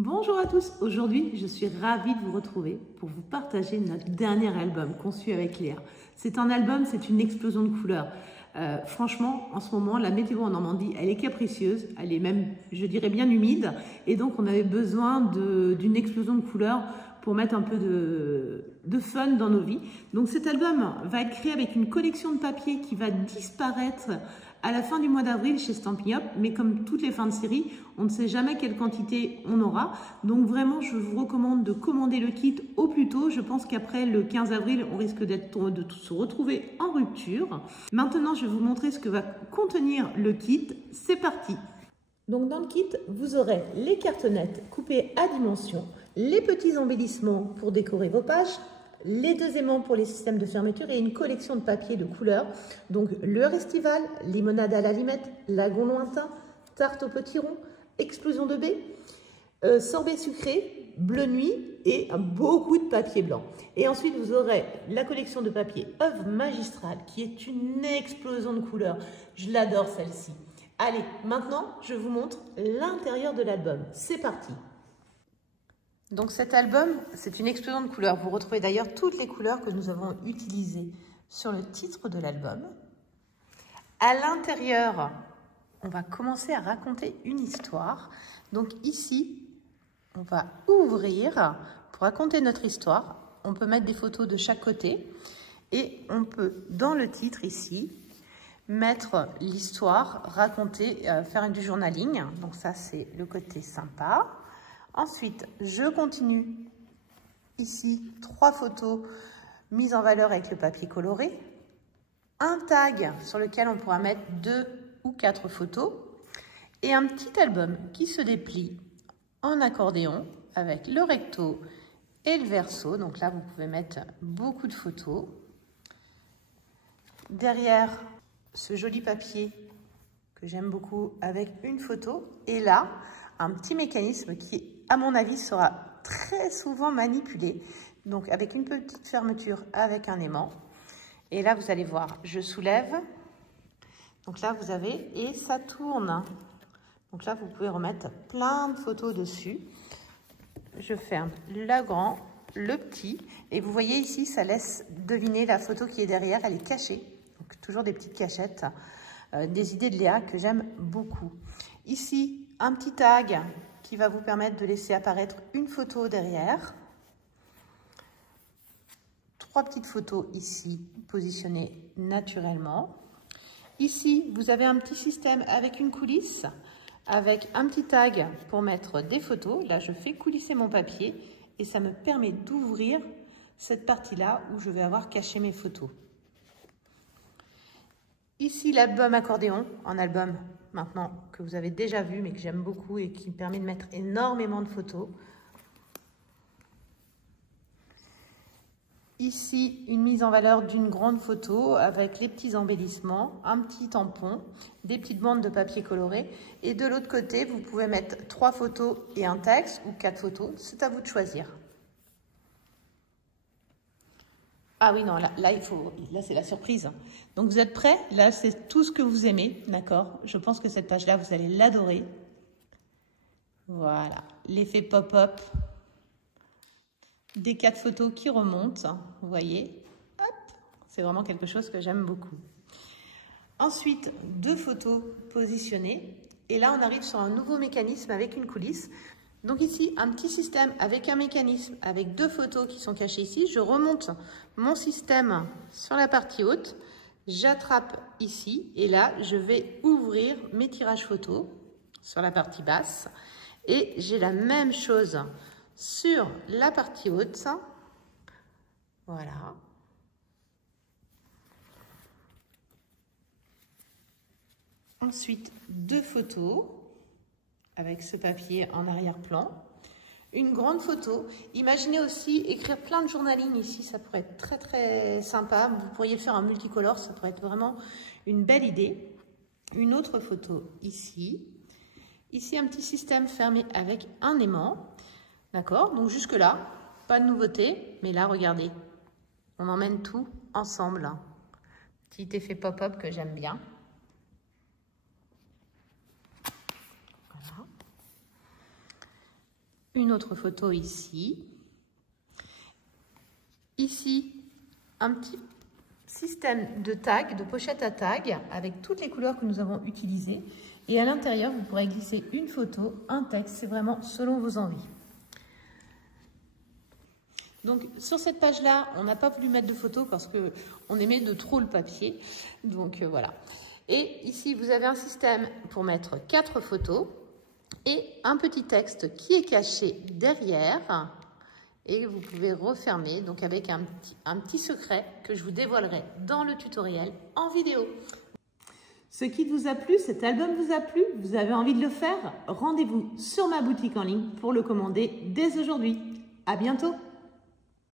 Bonjour à tous, aujourd'hui je suis ravie de vous retrouver pour vous partager notre dernier album conçu avec Léa. C'est un album, c'est une explosion de couleurs. Franchement, en ce moment, la météo en Normandie, elle est capricieuse, elle est même, je dirais, bien humide. Et donc, on avait besoin d'une explosion de couleurs pour mettre un peu de fun dans nos vies. Donc, cet album va être créé avec une collection de papier qui va disparaître à la fin du mois d'avril chez Stampin' Up. Mais comme toutes les fins de série, on ne sait jamais quelle quantité on aura. Donc, vraiment, je vous recommande de commander le kit au plus tôt. Je pense qu'après le 15 avril, on risque de se retrouver en rupture. Maintenant, je vais vous montrer ce que va contenir le kit. C'est parti! Donc dans le kit, vous aurez les cartonnettes coupées à dimension, les petits embellissements pour décorer vos pages, les deux aimants pour les systèmes de fermeture et une collection de papiers de couleurs. Donc lueur estivale, limonade à la limette, lagon lointain, tarte au petit rond, explosion de baie, sorbet sucré, bleu nuit et beaucoup de papier blanc. Et ensuite, vous aurez la collection de papier œuvre magistrale qui est une explosion de couleurs. Je l'adore celle-ci. Allez, maintenant, je vous montre l'intérieur de l'album. C'est parti! Donc cet album, c'est une explosion de couleurs. Vous retrouvez d'ailleurs toutes les couleurs que nous avons utilisées sur le titre de l'album. À l'intérieur, on va commencer à raconter une histoire. Donc ici, on va ouvrir pour raconter notre histoire. On peut mettre des photos de chaque côté et on peut, dans le titre ici, mettre l'histoire, raconter, faire du journaling. Donc ça, c'est le côté sympa. Ensuite, je continue ici 3 photos mises en valeur avec le papier coloré. Un tag sur lequel on pourra mettre 2 ou 4 photos. Et un petit album qui se déplie en accordéon avec le recto et le verso. Donc là, vous pouvez mettre beaucoup de photos. Derrière, ce joli papier que j'aime beaucoup avec une photo. Et là, un petit mécanisme qui, à mon avis, sera très souvent manipulé. Donc, avec une petite fermeture avec un aimant. Et là, vous allez voir, je soulève. Donc là, vous avez, et ça tourne. Donc là, vous pouvez remettre plein de photos dessus. Je ferme le grand, le petit. Et vous voyez ici, ça laisse deviner la photo qui est derrière. Elle est cachée. Donc, toujours des petites cachettes. Des idées de Léa que j'aime beaucoup. Ici, un petit tag qui va vous permettre de laisser apparaître une photo derrière. 3 petites photos ici, positionnées naturellement. Ici, vous avez un petit système avec une coulisse, avec un petit tag pour mettre des photos. Là, je fais coulisser mon papier et ça me permet d'ouvrir cette partie-là où je vais avoir caché mes photos. Ici, l'album accordéon, un album maintenant que vous avez déjà vu, mais que j'aime beaucoup et qui me permet de mettre énormément de photos. Ici, une mise en valeur d'une grande photo avec les petits embellissements, un petit tampon, des petites bandes de papier coloré. Et de l'autre côté, vous pouvez mettre 3 photos et un texte ou 4 photos. C'est à vous de choisir. Ah oui, non, là c'est la surprise. Donc, vous êtes prêts? Là, c'est tout ce que vous aimez, d'accord? Je pense que cette page-là, vous allez l'adorer. Voilà, l'effet pop-up. Des 4 photos qui remontent, vous voyez. Hop, c'est vraiment quelque chose que j'aime beaucoup. Ensuite, 2 photos positionnées. Et là, on arrive sur un nouveau mécanisme avec une coulisse. Donc ici, un petit système avec un mécanisme, avec 2 photos qui sont cachées ici. Je remonte mon système sur la partie haute. J'attrape ici et là, je vais ouvrir mes tirages photos sur la partie basse. Et j'ai la même chose sur la partie haute. Voilà. Ensuite, 2 photos avec ce papier en arrière-plan. Une grande photo. Imaginez aussi écrire plein de journaling ici, ça pourrait être très très sympa. Vous pourriez faire un multicolore, ça pourrait être vraiment une belle idée. Une autre photo ici. Ici, un petit système fermé avec un aimant. D'accord? Donc jusque là, pas de nouveauté. Mais là, regardez, on emmène tout ensemble. Petit effet pop-up que j'aime bien. une autre photo ici. Ici, un petit système de tags, de pochettes à tags, avec toutes les couleurs que nous avons utilisées. Et à l'intérieur, vous pourrez glisser une photo, un texte, c'est vraiment selon vos envies. Donc sur cette page-là, on n'a pas voulu mettre de photos parce qu'on aimait de trop le papier. Donc voilà. Et ici, vous avez un système pour mettre 4 photos et un petit texte qui est caché derrière. Et vous pouvez refermer donc avec un petit secret que je vous dévoilerai dans le tutoriel en vidéo. Ce kit vous a plu, cet album vous a plu, vous avez envie de le faire? Rendez-vous sur ma boutique en ligne pour le commander dès aujourd'hui. À bientôt!